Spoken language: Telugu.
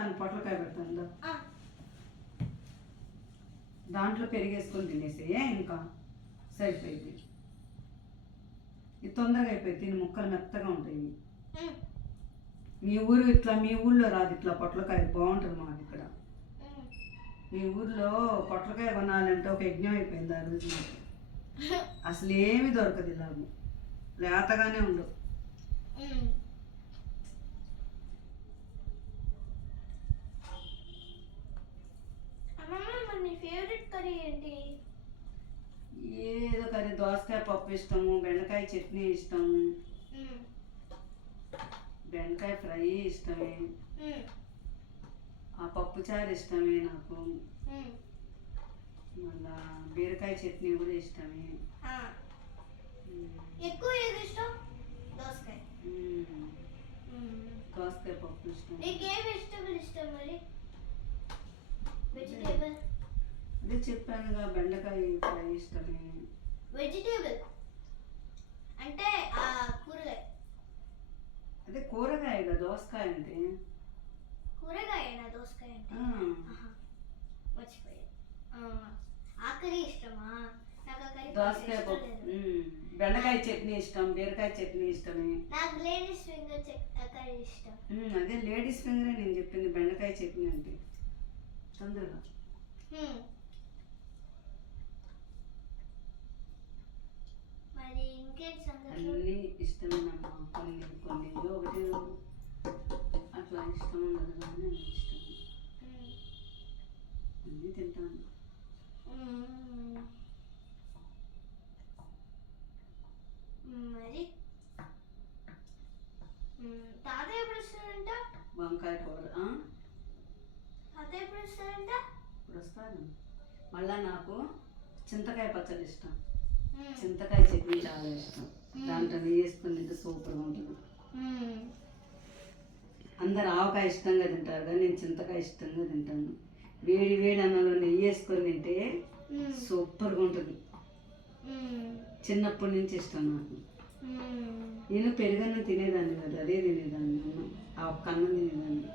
పెడతాను, పొట్లకాయ పెడతాను. దాంట్లో పెరిగేసుకొని తినేసి ఇంకా సరిపోయింది. ఇది తొందరగా అయిపోయింది, తిని ముక్కలు మెత్తగా ఉంటాయి. మీ ఊరు ఇట్లా, మీ ఊళ్ళో రాదు ఇట్లా పొట్లకాయ, బాగుంటుంది మాకు ఇక్కడ. మీ ఊర్లో పొట్లకాయ కొనాలంటే ఒక యజ్ఞం అయిపోయింది ఆ రోజు. అసలు ఏమి దొరకదు, ఇలాగ లేతగానే ఉండవు. ఏదో కర్రీ, దోసకాయ పప్పు ఇష్టము, బెండకాయ చట్నీ ఇష్టము, బెండకాయ ఫ్రై ఇష్టమే, ఆ పప్పుచారు ఇష్టమే నాకు. మళ్ళా బీరకాయ చట్నీ కూడా ఇష్టమే. ఎక్కువ ఏది ఇష్టం? దోసకాయ. దోసకాయ పప్పు ఇష్టం. నీకు ఏ వెజిటబుల్ ఇష్టం మరి? వెజిటేబుల్ అదే చెప్పానుగా, బెండకాయ ఫ్రై ఇష్టమే. వెజిటేబుల్ అంటే కూరగాయ. అదే కూరగాయగా దోసకాయ అంటే. కూరగాయనా దోసకాయ అంటే? మర్చిపోయా. ఆకరి ఇష్టమా? నాకు ఆకరి దోసకాయ పప్పు, బెండకాయ చట్నీ ఇష్టం, బీరకాయ చట్నీ ఇష్టమే. నాకు లేడీస్ ఫింగర్ కర్రీ ఇష్టం. అదే లేడీస్ ఫింగరే నేను చెప్పింది, బెండకాయ చట్నీ అంటే. తొందరగా మరి ఇంకేంటి సంగతి? అన్నీ ఇష్టమేనమ్మా, కొన్ని కొన్ని ఏదో ఒకటి అట్లా ఇష్టం ఉండదు, కానీ అన్నీ ఇష్టం, అన్నీ తింటాను. మరి తాతయ్య ఎప్పుడు వస్తాడంట? వంకాయ కూర. తాతయ్య ఎప్పుడు వస్తాడంట? ఇప్పుడు వస్తాను. మళ్ళా నాకు చింతకాయ పచ్చడి ఇష్టం, చింతకాయ చట్నీ చాలా ఇష్టం. దాంట్లో నెయ్యి వేసుకుని తింటే సూపర్గా ఉంటుంది. అందరు ఆవకాయ ఇష్టంగా తింటారు, కానీ నేను చింతకాయ ఇష్టంగా తింటాను. వేడి వేడి అన్నంలో నెయ్యి వేసుకొని తింటే సూపర్గా ఉంటుంది. చిన్నప్పటి నుంచి ఇష్టం నాకు. నేను పెరుగన్నం తినేదాన్ని కదా, అదే తినేదాన్ని, ఆ ఒక్క అన్నం తినేదాన్ని.